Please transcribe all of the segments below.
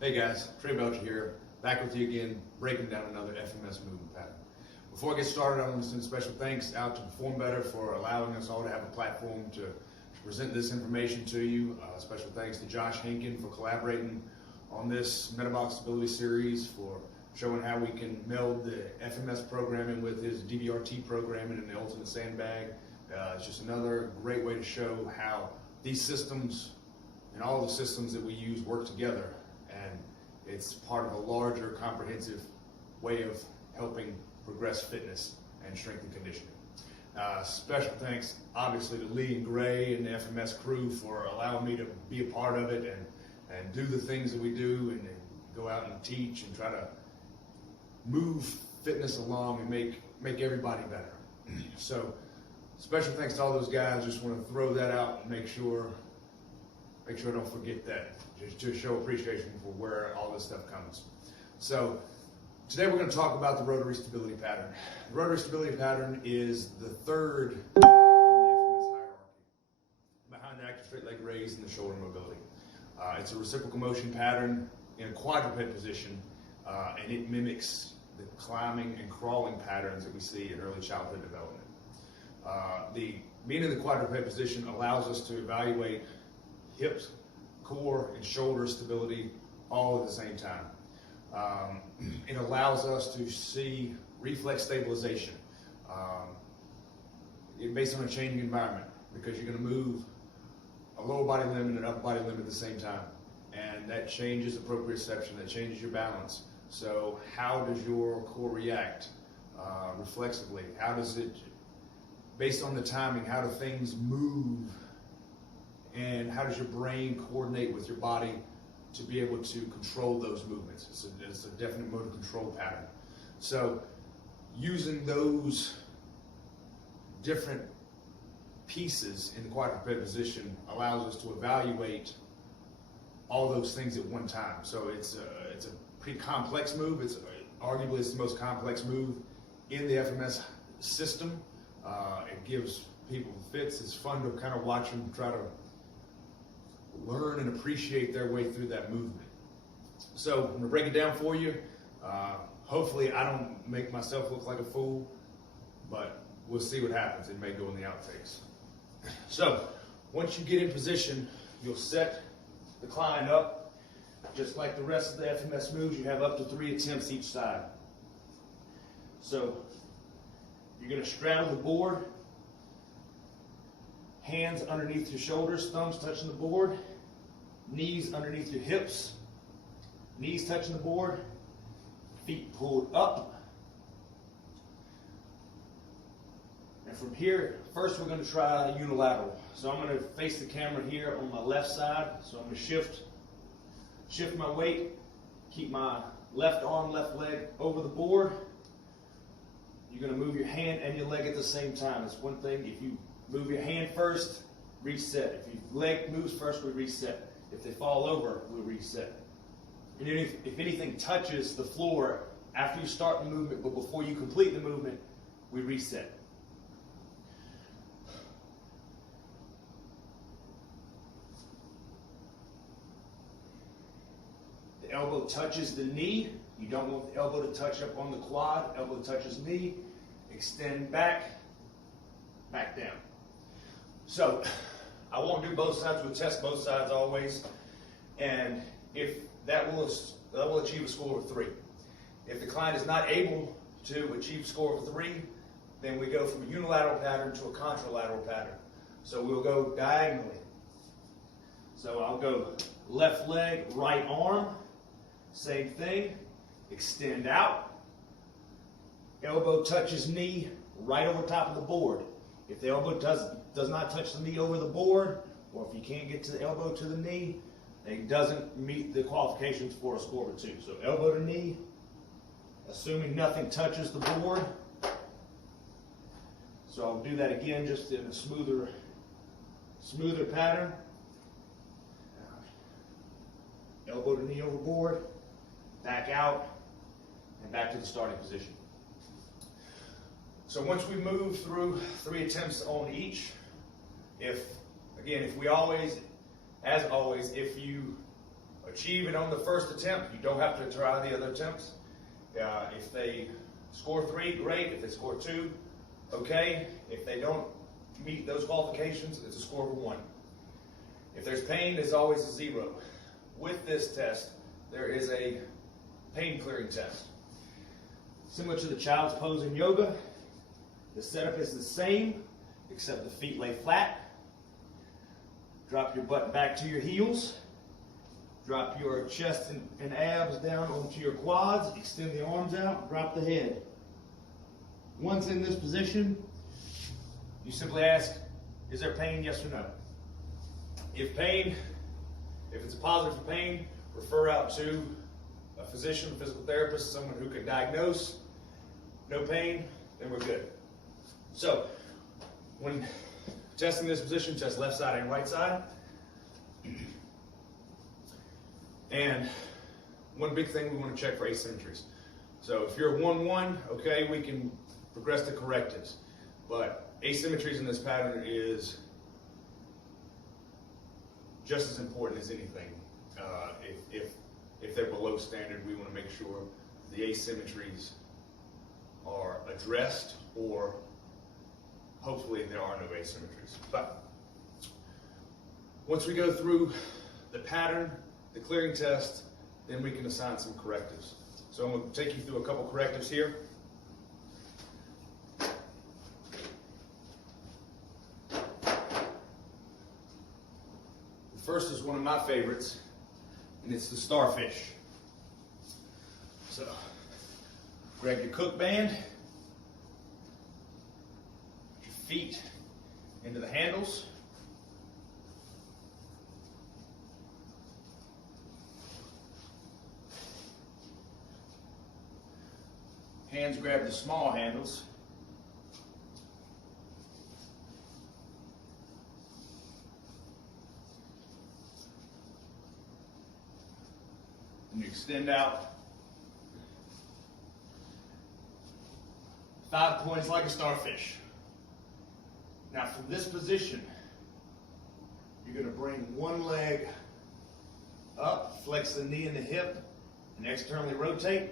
Hey guys, Trey Belcher here, back with you again, breaking down another FMS movement pattern. Before I get started, I want to send special thanks out to Perform Better for allowing us all to have a platform to present this information to you. Special thanks to Josh Hinkin for collaborating on this Metabolic Stability series, for showing how we can meld the FMS programming with his DBRT programming and the ultimate Sandbag. It's just another great way to show how these systems and all the systems that we use work together, and it's part of a larger, comprehensive way of helping progress fitness and strength and conditioning. Special thanks, obviously, to Lee and Gray and the FMS crew for allowing me to be a part of it and do the things that we do and go out and teach and try to move fitness along and make everybody better. So, special thanks to all those guys. Just want to throw that out and make sure I don't forget that, just to show appreciation for where all this stuff comes. So today we're going to talk about the rotary stability pattern. The rotary stability pattern is the third in the FMS hierarchy, behind the active straight leg raise and the shoulder mobility. It's a reciprocal motion pattern in a quadruped position, and it mimics the climbing and crawling patterns that we see in early childhood development. Being in the quadruped position allows us to evaluate hips, core, and shoulder stability all at the same time. It allows us to see reflex stabilization based on a changing environment, because you're going to move a lower body limb and an upper body limb at the same time, and that changes the proprioception, that changes your balance. So how does your core react reflexively? How does it, based on the timing, how do things move? And how does your brain coordinate with your body to be able to control those movements? It's a definite motor control pattern. So using those different pieces in the quadruped position allows us to evaluate all those things at one time. So it's a pretty complex move. Arguably it's the most complex move in the FMS system. It gives people fits. It's fun to kind of watch them try to learn and appreciate their way through that movement. So I'm going to break it down for you. Hopefully I don't make myself look like a fool, but we'll see what happens. It may go in the outtakes. So once you get in position, you'll set the climb up. Just like the rest of the FMS moves, you have up to 3 attempts each side. So you're going to straddle the board, hands underneath your shoulders, thumbs touching the board, knees underneath your hips, knees touching the board, feet pulled up. And from here, first we're going to try unilateral. So I'm going to face the camera here on my left side. So I'm going to shift my weight, keep my left arm, left leg over the board. You're going to move your hand and your leg at the same time. It's one thing, if you move your hand first, reset. If your leg moves first, we reset. If they fall over, we reset. And if anything touches the floor after you start the movement, but before you complete the movement, we reset. The elbow touches the knee. You don't want the elbow to touch up on the quad. Elbow touches knee. Extend back, back down. So I won't do both sides. We'll test both sides always. And if that will achieve a score of 3. If the client is not able to achieve a score of 3, then we go from a unilateral pattern to a contralateral pattern. So we'll go diagonally. So I'll go left leg, right arm, same thing, extend out. Elbow touches knee right over top of the board. If the elbow does not touch the knee over the board, or if you can't get to the elbow to the knee, it doesn't meet the qualifications for a score of 2. So elbow to knee, assuming nothing touches the board. So I'll do that again, just in a smoother pattern. Elbow to knee over board, back out, and back to the starting position. So once we move through 3 attempts on each, if we always, as always, if you achieve it on the first attempt, you don't have to try the other attempts. If they score 3, great. If they score 2, okay. If they don't meet those qualifications, it's a score of 1. If there's pain, there's always a 0. With this test, there is a pain clearing test. Similar to the child's pose in yoga, the setup is the same, except the feet lay flat. Drop your butt back to your heels. Drop your chest and abs down onto your quads. Extend the arms out. Drop the head. Once in this position, you simply ask, is there pain, yes or no? If it's a positive for pain, refer out to a physician, a physical therapist, someone who can diagnose. No pain, then we're good. So, when testing this position, test left side and right side. And one big thing we want to check for asymmetries. So if you're 1-1, okay, we can progress to correctives. But asymmetries in this pattern is just as important as anything. If they're below standard, we want to make sure the asymmetries are addressed, or hopefully there are no asymmetries. But once we go through the pattern, the clearing test, then we can assign some correctives. So I'm going to take you through a couple correctives here. The first is one of my favorites, and it's the Starfish. So grab your cook band, put your feet into the handles. Hands grab the small handles. And you extend out 5 points like a starfish. Now from this position, you're going to bring one leg up, flex the knee and the hip, and externally rotate.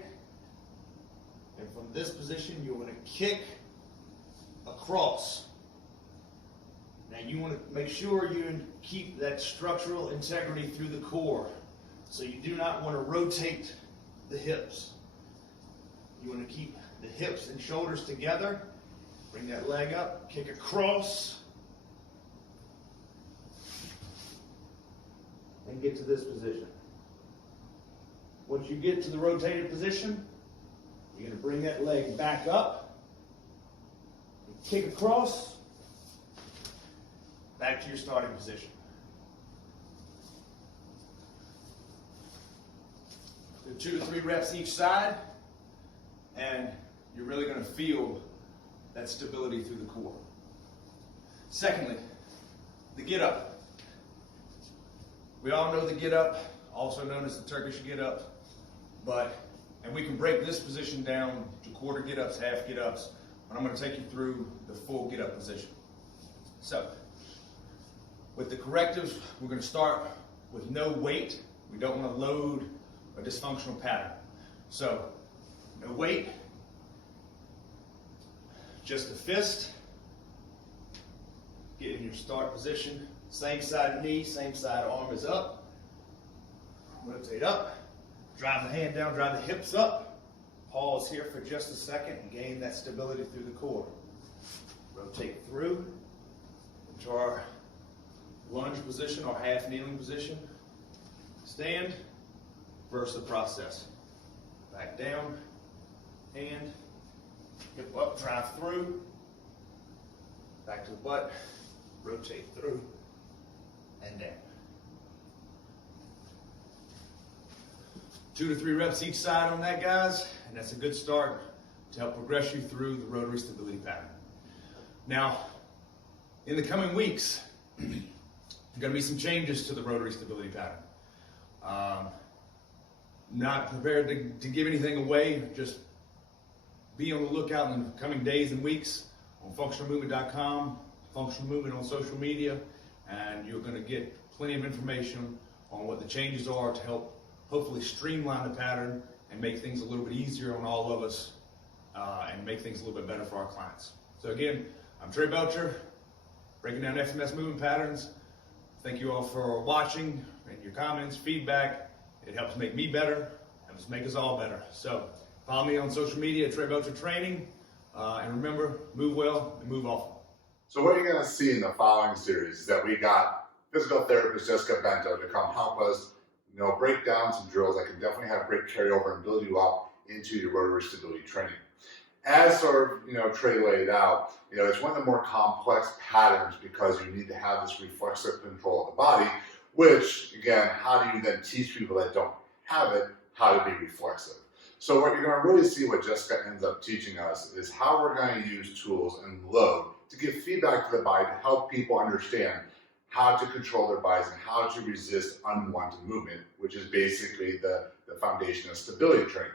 And from this position, you're going to kick across. Now you want to make sure you keep that structural integrity through the core. So you do not want to rotate the hips. You want to keep the hips and shoulders together. Bring that leg up, kick across, and get to this position. Once you get to the rotated position, you're going to bring that leg back up, and kick across, back to your starting position. Do 2 to 3 reps each side, and you're really going to feel that stability through the core. Secondly, the get up. We all know the get up, also known as the Turkish get up, and we can break this position down to quarter get ups, half get ups, but I'm going to take you through the full get up position. So, with the correctives, we're going to start with no weight. We don't want to load a dysfunctional pattern. So, no weight, just a fist. Get in your start position. Same side knee, same side arm is up. Rotate up. Drive the hand down, drive the hips up. Pause here for just a second and gain that stability through the core. Rotate through into our lunge position or half kneeling position. Stand, reverse the process. Back down, hand, hip up, drive through, back to the butt, rotate through, and down. 2 to 3 reps each side on that, guys, and that's a good start to help progress you through the rotary stability pattern. Now, in the coming weeks, there are going to be some changes to the rotary stability pattern. Not prepared to give anything away, just be on the lookout in the coming days and weeks on functionalmovement.com, Functional Movement on social media, and you're going to get plenty of information on what the changes are to help hopefully streamline the pattern and make things a little bit easier on all of us and make things a little bit better for our clients. So again, I'm Trey Belcher, breaking down FMS movement patterns. Thank you all for watching and your comments, feedback. It helps make me better, helps make us all better. So follow me on social media at Trey Belcher Training, and remember, move well and move often. So what you're going to see in the following series is that we got physical therapist Jessica Bento to come help us, break down some drills that can definitely have great carryover and build you up into your rotary stability training. As sort of, Trey laid out, it's one of the more complex patterns because you need to have this reflexive control of the body, which, again, how do you then teach people that don't have it how to be reflexive? So what you're going to really see what Jessica ends up teaching us is how we're going to use tools and load to give feedback to the body to help people understand how to control their bodies and how to resist unwanted movement, which is basically the foundation of stability training.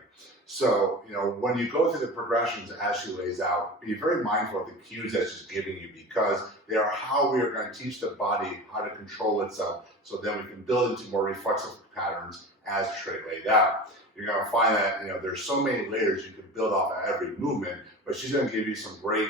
So, when you go through the progressions as she lays out, be very mindful of the cues that she's giving you because they are how we are going to teach the body how to control itself so then we can build into more reflexive patterns as Trey laid out. You're going to find that, there's so many layers you can build off of every movement, but she's going to give you some great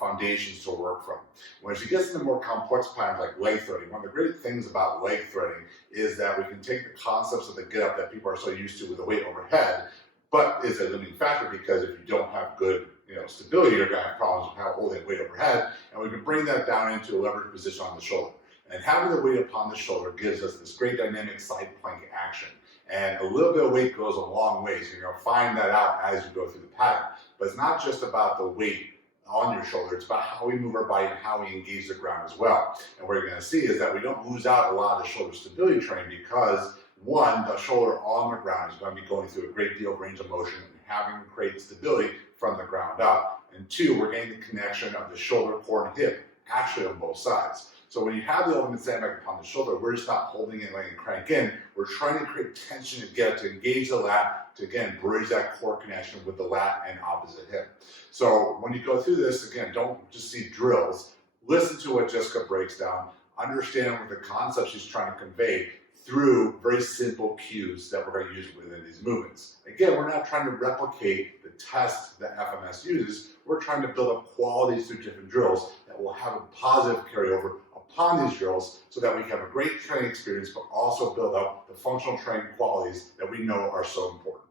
foundations to work from. When she gets into more complex patterns like leg threading, one of the great things about leg threading is that we can take the concepts of the get up that people are so used to with the weight overhead, but is a limiting factor because if you don't have good stability, you're going to have problems with how holding weight overhead, and we can bring that down into a leverage position on the shoulder. And having the weight upon the shoulder gives us this great dynamic side plank action. And a little bit of weight goes a long way, so you're going to find that out as you go through the pattern. But it's not just about the weight on your shoulder, it's about how we move our body and how we engage the ground as well. And what you're going to see is that we don't lose out a lot of the shoulder stability training because, one, the shoulder on the ground is going to be going through a great deal of range of motion and having great stability from the ground up. And two, we're getting the connection of the shoulder, core, and hip actually on both sides. So when you have the ultimate sandbag upon the shoulder, we're just not holding it, letting it crank in. We're trying to create tension to get it to engage the lat, to again bridge that core connection with the lat and opposite hip. So when you go through this, again, don't just see drills. Listen to what Jessica breaks down. Understand what the concept she's trying to convey through very simple cues that we're going to use within these movements. Again, we're not trying to replicate the test that FMS uses. We're trying to build up qualities through different drills that will have a positive carryover upon these drills so that we have a great training experience, but also build up the functional training qualities that we know are so important.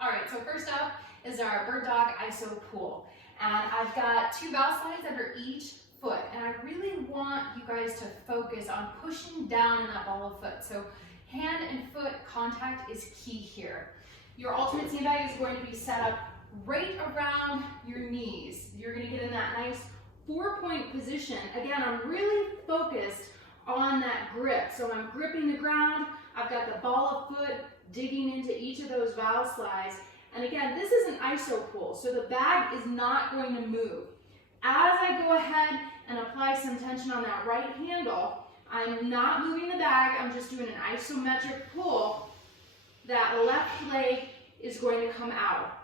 All right, so first up is our bird dog iso pull. And I've got 2 ValSlides under each foot. And I really want you guys to focus on pushing down in that ball of foot. So hand and foot contact is key here. Your ultimate sandbag is going to be set up right around your knees. You're going to get in that nice 4-point position. Again, I'm really focused on that grip. So I'm gripping the ground. I've got the ball of foot digging into each of those ValSlides. And again, this is an iso pull, so the bag is not going to move. As I go ahead and apply some tension on that right handle, I'm not moving the bag, I'm just doing an isometric pull. That left leg is going to come out.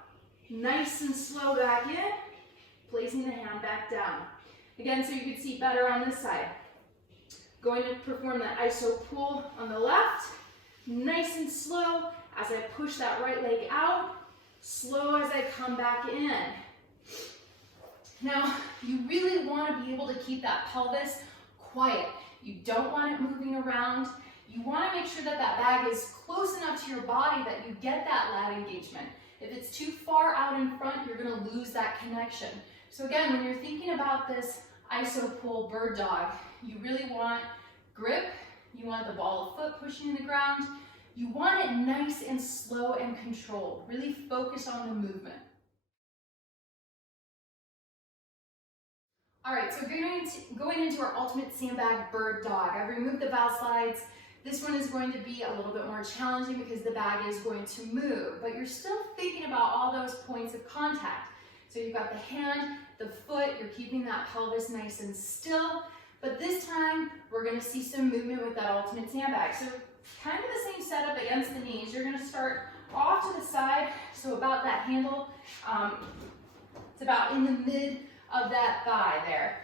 Nice and slow back in, placing the hand back down. Again, so you can see better on this side. Going to perform that iso pull on the left, nice and slow as I push that right leg out, slow as I come back in. Now, you really want to be able to keep that pelvis quiet. You don't want it moving around. You want to make sure that that bag is close enough to your body that you get that lat engagement. If it's too far out in front, you're going to lose that connection. So again, when you're thinking about this iso pull bird dog, you really want grip, you want the ball of foot pushing in the ground, you want it nice and slow and controlled. Really focus on the movement. All right, so going into our ultimate sandbag bird dog. I've removed the ValSlides. This one is going to be a little bit more challenging because the bag is going to move, but you're still thinking about all those points of contact. So you've got the hand, the foot, you're keeping that pelvis nice and still, but this time we're going to see some movement with that ultimate sandbag. So kind of the same setup against the knees. You're going to start off to the side, so about that handle, it's about in the mid of that thigh there.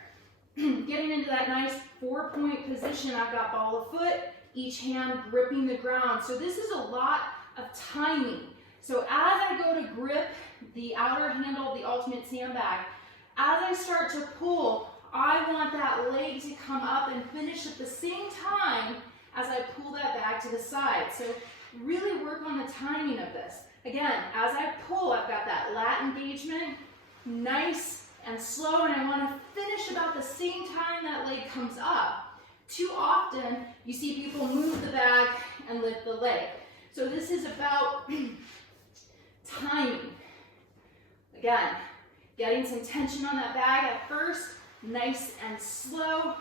getting into that nice 4-point position. I've got ball of foot, each hand gripping the ground. So this is a lot of timing. So as I go to grip the outer handle of the ultimate sandbag, as I start to pull, I want that leg to come up and finish at the same time as I pull that bag to the side. So really work on the timing of this. Again, as I pull, I've got that lat engagement, nice and slow, and I want to finish about the same time that leg comes up. Too often, you see people move the bag and lift the leg. So this is about timing. Again, getting some tension on that bag at first, nice and slow,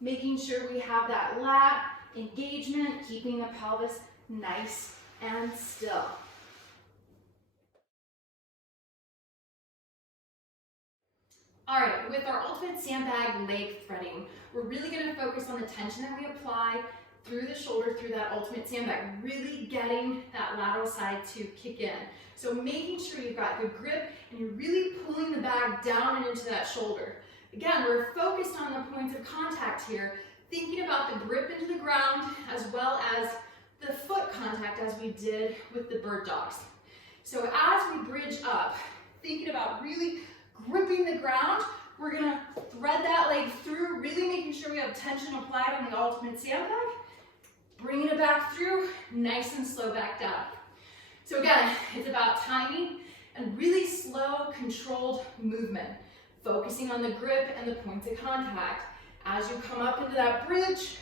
making sure we have that lat engagement, keeping the pelvis nice and still. All right, with our ultimate sandbag leg threading, we're really going to focus on the tension that we apply through the shoulder, through that ultimate sandbag, really getting that lateral side to kick in. So making sure you've got good grip and you're really pulling the bag down and into that shoulder. Again, we're focused on the points of contact here, thinking about the grip into the ground as well as the foot contact as we did with the bird dogs. So as we bridge up, thinking about really gripping the ground, we're gonna thread that leg through, really making sure we have tension applied on the ultimate sandbag, bringing it back through, nice and slow back down. So again, it's about timing and really slow, controlled movement, focusing on the grip and the points of contact. As you come up into that bridge,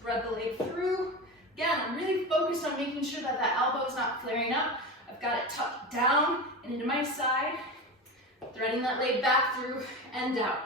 thread the leg through. Again, I'm really focused on making sure that that elbow is not flaring up. I've got it tucked down and into my side, threading that leg back through and down.